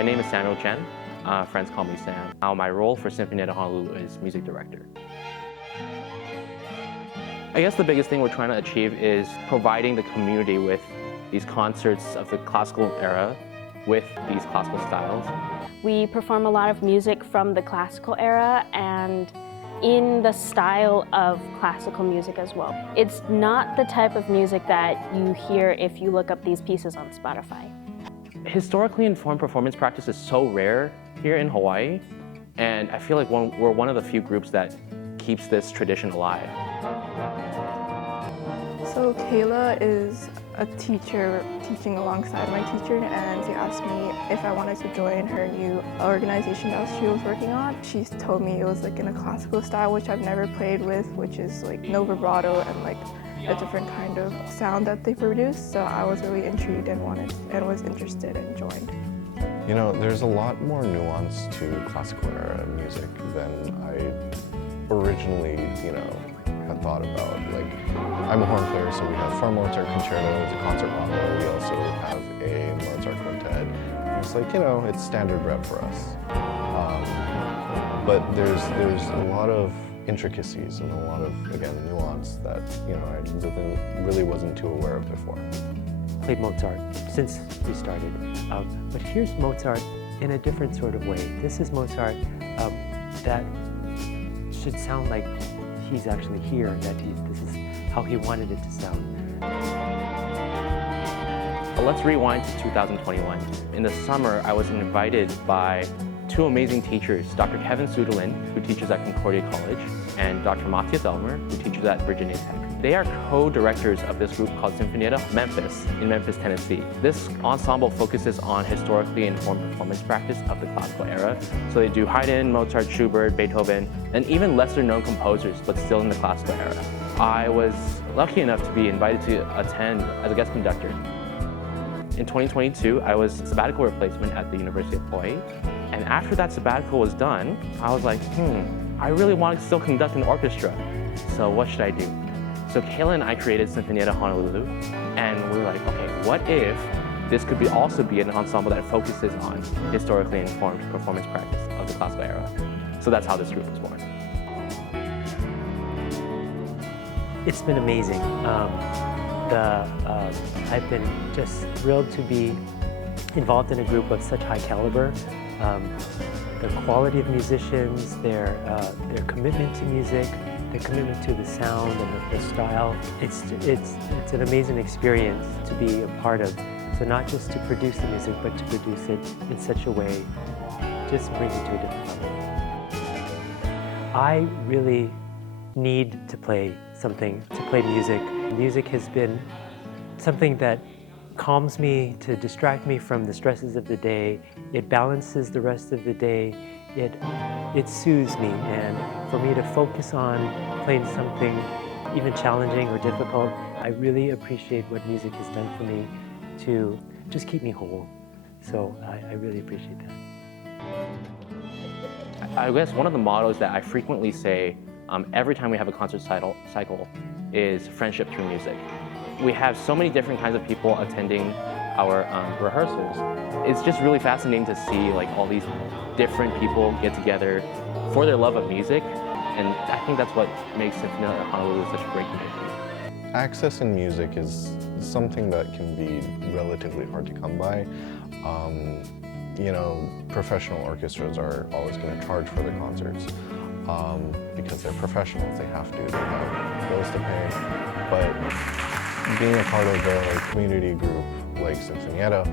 My name is Samuel Chen. Friends call me Sam. Now my role for Sinfonietta Honolulu is music director. I guess the biggest thing we're trying to achieve is providing the community with these concerts of the classical era with these classical styles. We perform a lot of music from the classical era and in the style of classical music as well. It's not the type of music that you hear if you look up these pieces on Spotify. Historically informed performance practice is so rare here in Hawaii, and I feel like we're one of the few groups that keeps this tradition alive. So Kayla is a teacher teaching alongside my teacher, and she asked me if I wanted to join her new organization that she was working on. She told me it was like in a classical style, which I've never played with, which is like no vibrato and like a different kind of sound that they produce. So I was really intrigued and was interested and joined. You know, there's a lot more nuance to classical era music than I originally, had thought about. Like, I'm a horn player, so we have 4 Mozart concertos, a concert model. We also have a Mozart quintet. And it's like, it's standard rep for us. But there's a lot of intricacies and a lot of, again, nuance that, I really wasn't too aware of before. Played Mozart since we started, but here's Mozart in a different sort of way. This is Mozart that should sound like he's actually here, that this is how he wanted it to sound. But let's rewind to 2021. In the summer, I was invited by 2 amazing teachers, Dr. Kevin Suderlin, who teaches at Concordia College, and Dr. Matthias Elmer, who teaches at Virginia Tech. They are co-directors of this group called Sinfonietta Memphis in Memphis, Tennessee. This ensemble focuses on historically informed performance practice of the classical era. So they do Haydn, Mozart, Schubert, Beethoven, and even lesser known composers, but still in the classical era. I was lucky enough to be invited to attend as a guest conductor. In 2022, I was sabbatical replacement at the University of Hawaii. And after that sabbatical was done, I was like, I really want to still conduct an orchestra. So what should I do? So Kayla and I created Sinfonietta Honolulu, and we were like, okay, what if this could also be an ensemble that focuses on historically informed performance practice of the classical era? So that's how this group was born. It's been amazing. I've been just thrilled to be involved in a group of such high caliber. The quality of musicians, their commitment to music, the commitment to the sound and the style. It's an amazing experience to be a part of. So not just to produce the music, but to produce it in such a way, just brings it to a different level. I really need to play music. Music has been something that calms me, to distract me from the stresses of the day. It balances the rest of the day. It soothes me, and for me to focus on playing something even challenging or difficult, I really appreciate what music has done for me to just keep me whole. So I really appreciate that. I guess one of the mottos that I frequently say every time we have a concert cycle is friendship through music. We have so many different kinds of people attending our rehearsals. It's just really fascinating to see like all these different people get together for their love of music, and I think that's what makes Sinfonietta Honolulu such a great community. Access in music is something that can be relatively hard to come by. Professional orchestras are always going to charge for their concerts because they're professionals. They have bills to pay. But being a part of a community group like Sinfonietta,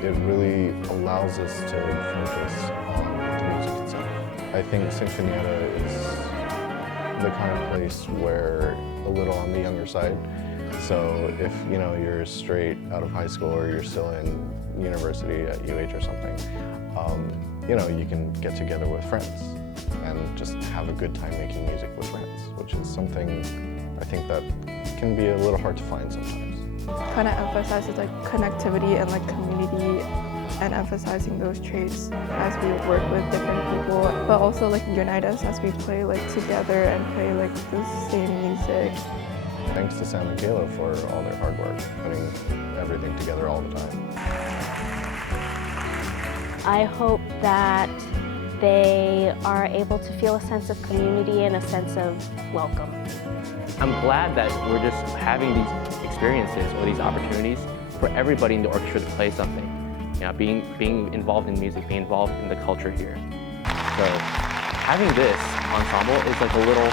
it really allows us to focus on the music itself. I think Sinfonietta is the kind of place where a little on the younger side. So if you're straight out of high school or you're still in university at UH or something, you can get together with friends and just have a good time making music with friends, which is something I think that can be a little hard to find sometimes. Kind of emphasizes like connectivity and like community, and emphasizing those traits as we work with different people, but also like unite us as we play like together and play like the same music. Thanks to Sam and Kayla for all their hard work, putting everything together all the time. I hope that they are able to feel a sense of community and a sense of welcome. I'm glad that we're just having these experiences or these opportunities for everybody in the orchestra to play something. You know, being involved in music, being involved in the culture here. So having this ensemble is like a little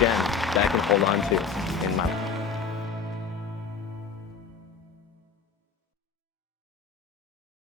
gem that I can hold on to in my life.